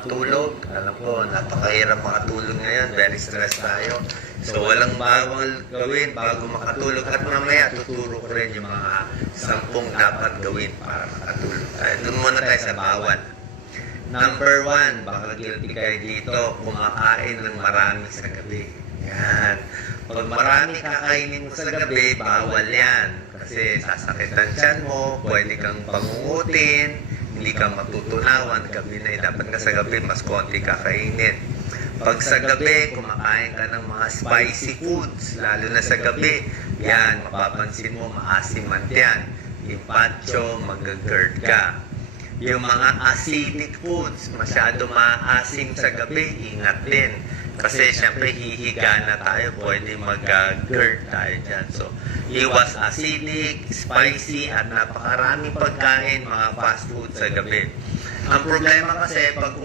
Tulog, alam ko, napakahirap makatulog ngayon, very stressed tayo. So walang bawal gawin bago makatulog. At mamaya tuturo ko rin yung mga 10 dapat gawin para makatulog tayo. Doon muna tayo sa bawal. Number 1, baka guilty kayo dito, kumakain ng marami sa gabi. Yan. Pag marami kakainin mo sa gabi, bawal yan. Kasi sasakitan tiyan mo, pwede kang pangungutin, hindi ka matutunawan, gabi na dapat ka sa gabi, mas konti kakainin. Pag sa gabi, kumakain ka ng mga spicy foods, lalo na sa gabi, yan, mapapansin mo, maasim man yan. Yung pacho, mag-GERD ka. Yung mga acidic foods, masyado maasim sa gabi, ingat din. Kasi syempre hihiga na tayo, pwede mag-GERD tayo dyan. So, iwas acidic, spicy, at napakaraming pagkain, mga fast food sa gabi. Ang problema kasi pag